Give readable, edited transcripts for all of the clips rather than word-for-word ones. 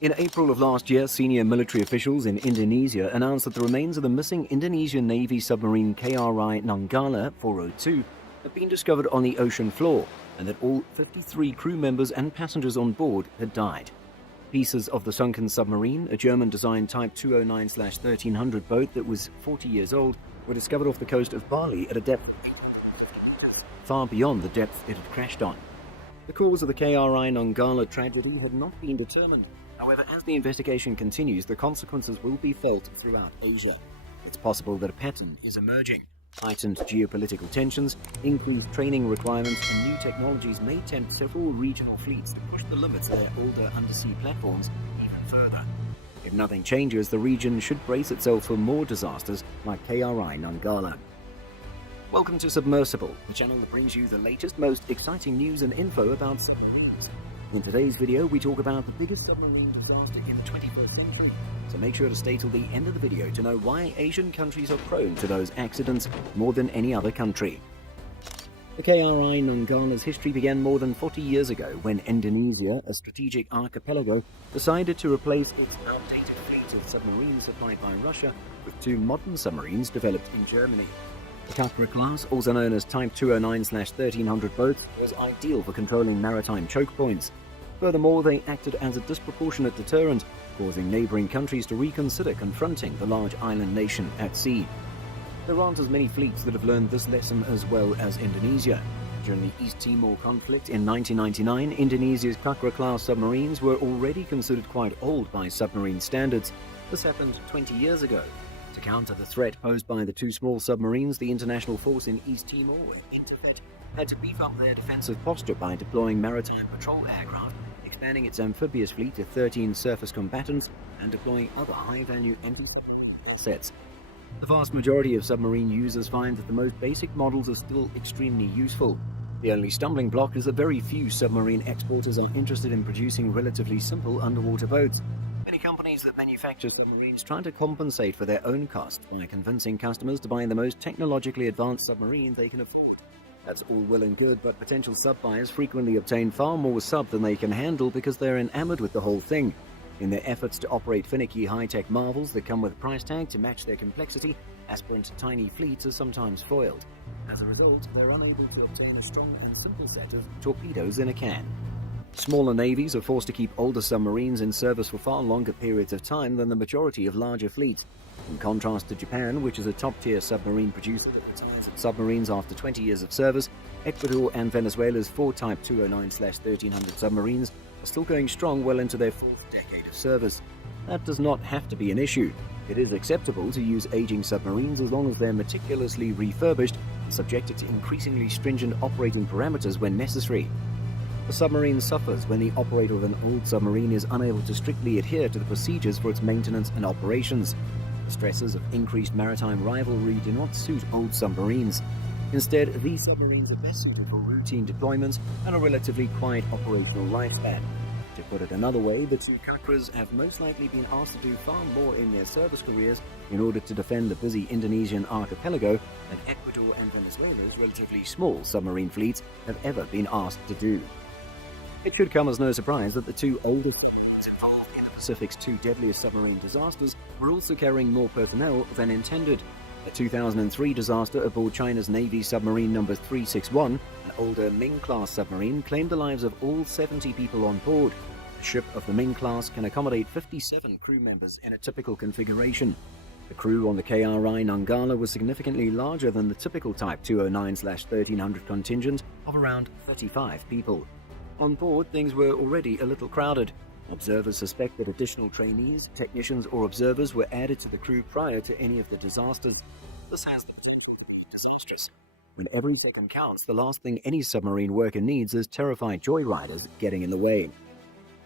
In April of last year, senior military officials in Indonesia announced that the remains of the missing Indonesian Navy submarine KRI Nanggala 402 had been discovered on the ocean floor, and that all 53 crew members and passengers on board had died. Pieces of the sunken submarine, a German-designed Type 209/1300 boat that was 40 years old, were discovered off the coast of Bali at a depth far beyond the depth it had crashed on. The cause of the KRI Nanggala tragedy had not been determined. However, as the investigation continues, the consequences will be felt throughout Asia. It's possible that a pattern is emerging. Heightened geopolitical tensions, increased training requirements, and new technologies may tempt several regional fleets to push the limits of their older undersea platforms even further. If nothing changes, the region should brace itself for more disasters like KRI Nanggala. Welcome to Submersible, the channel that brings you the latest, most exciting news and info about submarines. In today's video, we talk about the biggest submarine disaster in the 21st century, so make sure to stay till the end of the video to know why Asian countries are prone to those accidents more than any other country. The KRI Nanggala's history began more than 40 years ago when Indonesia, a strategic archipelago, decided to replace its outdated fleet of submarines supplied by Russia with two modern submarines developed in Germany. The Kakra class, also known as Type 209/1300 boats, was ideal for controlling maritime choke points. Furthermore, they acted as a disproportionate deterrent, causing neighboring countries to reconsider confronting the large island nation at sea. There aren't as many fleets that have learned this lesson as well as Indonesia. During the East Timor conflict in 1999, Indonesia's Kakra class submarines were already considered quite old by submarine standards. This happened 20 years ago. To counter the threat posed by the two small submarines, the international force in East Timor, Interfet, had to beef up their defensive posture by deploying maritime patrol aircraft, expanding its amphibious fleet to 13 surface combatants, and deploying other high-value sets. The vast majority of submarine users find that the most basic models are still extremely useful. The only stumbling block is that very few submarine exporters are interested in producing relatively simple underwater boats. Many companies that manufacture submarines try to compensate for their own costs by convincing customers to buy the most technologically advanced submarine they can afford. That's all well and good, but potential sub-buyers frequently obtain far more sub than they can handle because they're enamored with the whole thing. In their efforts to operate finicky high-tech marvels that come with a price tag to match their complexity, aspirant tiny fleets are sometimes foiled. As a result, they're unable to obtain a strong and simple set of torpedoes in a can. Smaller navies are forced to keep older submarines in service for far longer periods of time than the majority of larger fleets. In contrast to Japan, which is a top-tier submarine producer that retires its submarines after 20 years of service, Ecuador and Venezuela's 4 Type 209/1300 submarines are still going strong well into their 4th decade of service. That does not have to be an issue. It is acceptable to use aging submarines as long as they're meticulously refurbished and subjected to increasingly stringent operating parameters when necessary. A submarine suffers when the operator of an old submarine is unable to strictly adhere to the procedures for its maintenance and operations. The stresses of increased maritime rivalry do not suit old submarines. Instead, these submarines are best suited for routine deployments and a relatively quiet operational lifespan. To put it another way, the two Kakras have most likely been asked to do far more in their service careers in order to defend the busy Indonesian archipelago than Ecuador and Venezuela's relatively small submarine fleets have ever been asked to do. It should come as no surprise that the two oldest submarines involved in the Pacific's two deadliest submarine disasters were also carrying more personnel than intended. A 2003 disaster aboard China's Navy submarine number 361, an older Ming-class submarine, claimed the lives of all 70 people on board. A ship of the Ming class can accommodate 57 crew members in a typical configuration. The crew on the KRI Nanggala was significantly larger than the typical Type 209/1300 contingent of around 35 people. On board, things were already a little crowded. Observers suspect that additional trainees, technicians, or observers were added to the crew prior to any of the disasters. This has the potential to be disastrous. When every second counts, the last thing any submarine worker needs is terrified joyriders getting in the way.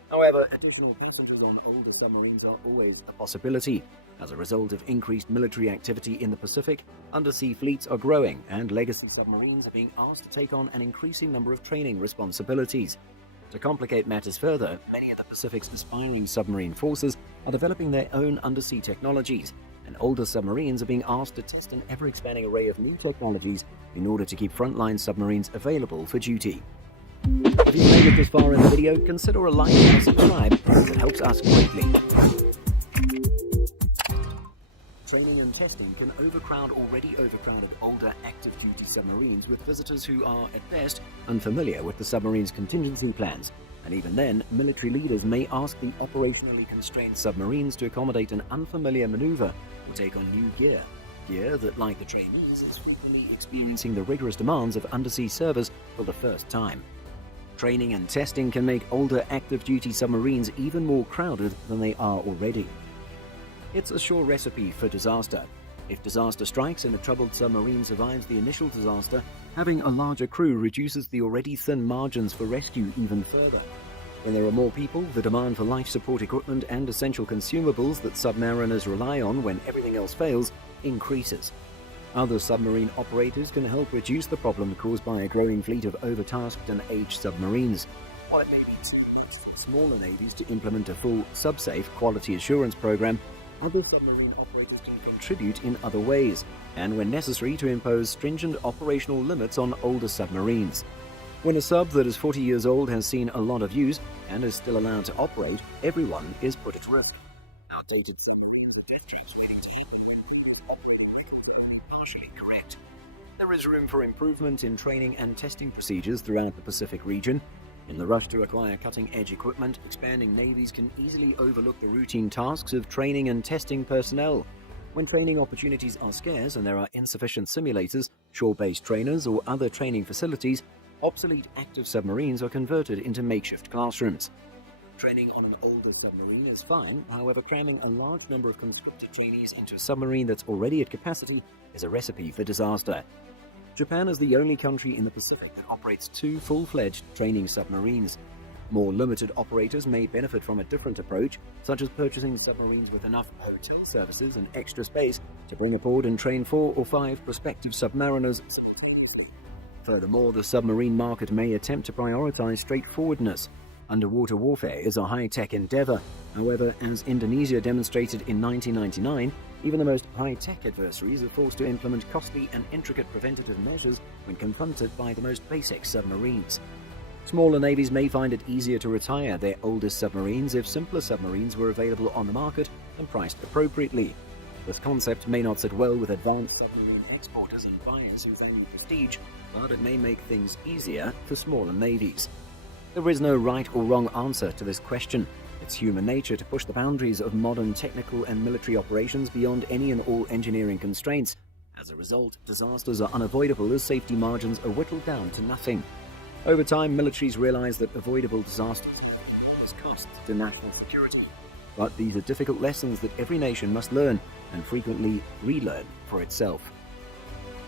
However, additional passengers on older submarines are always a possibility. As a result of increased military activity in the Pacific, undersea fleets are growing, and legacy submarines are being asked to take on an increasing number of training responsibilities. To complicate matters further, many of the Pacific's aspiring submarine forces are developing their own undersea technologies, and older submarines are being asked to test an ever-expanding array of new technologies in order to keep frontline submarines available for duty. If you've made it this far in the video, consider a like and a subscribe, as it helps us greatly. Training and testing can overcrowd already overcrowded older active-duty submarines with visitors who are, at best, unfamiliar with the submarine's contingency plans. And even then, military leaders may ask the operationally constrained submarines to accommodate an unfamiliar maneuver or take on new gear that, like the trainees, is frequently experiencing the rigorous demands of undersea service for the first time. Training and testing can make older active-duty submarines even more crowded than they are already. It's a sure recipe for disaster. If disaster strikes and a troubled submarine survives the initial disaster, having a larger crew reduces the already thin margins for rescue even further. When there are more people, the demand for life support equipment and essential consumables that submariners rely on when everything else fails increases. Other submarine operators can help reduce the problem caused by a growing fleet of overtasked and aged submarines. While it may be smaller navies to implement a full subsafe quality assurance program, other submarine operators can contribute in other ways, and when necessary to impose stringent operational limits on older submarines. When a sub that is 40 years old has seen a lot of use and is still allowed to operate, everyone is put at risk. Outdated partially correct. There is room for improvement in training and testing procedures throughout the Pacific region. In the rush to acquire cutting-edge equipment, expanding navies can easily overlook the routine tasks of training and testing personnel. When training opportunities are scarce and there are insufficient simulators, shore-based trainers, or other training facilities, obsolete active submarines are converted into makeshift classrooms. Training on an older submarine is fine, however, cramming a large number of conscripted trainees into a submarine that's already at capacity is a recipe for disaster. Japan is the only country in the Pacific that operates 2 full-fledged training submarines. More limited operators may benefit from a different approach, such as purchasing submarines with enough hotel services and extra space to bring aboard and train 4 or 5 prospective submariners. Furthermore, the submarine market may attempt to prioritize straightforwardness. Underwater warfare is a high-tech endeavor. However, as Indonesia demonstrated in 1999, even the most high-tech adversaries are forced to implement costly and intricate preventative measures when confronted by the most basic submarines. Smaller navies may find it easier to retire their oldest submarines if simpler submarines were available on the market and priced appropriately. This concept may not sit well with advanced submarine exporters and buyers who value prestige, but it may make things easier for smaller navies. There is no right or wrong answer to this question. It's human nature to push the boundaries of modern technical and military operations beyond any and all engineering constraints. As a result, disasters are unavoidable as safety margins are whittled down to nothing. Over time, militaries realize that avoidable disasters is cost to national security. But these are difficult lessons that every nation must learn and frequently relearn for itself.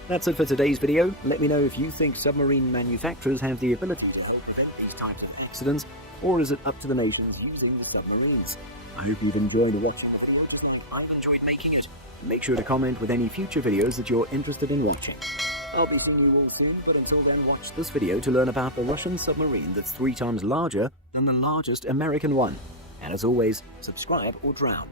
That's it for today's video. Let me know if you think submarine manufacturers have the ability to help prevent these types of accidents, or is it up to the nations using the submarines? I hope you've enjoyed watching the video. I've enjoyed making it. Make sure to comment with any future videos that you're interested in watching. I'll be seeing you all soon, but until then, watch this video to learn about the Russian submarine that's 3 times larger than the largest American one. And as always, subscribe or drown.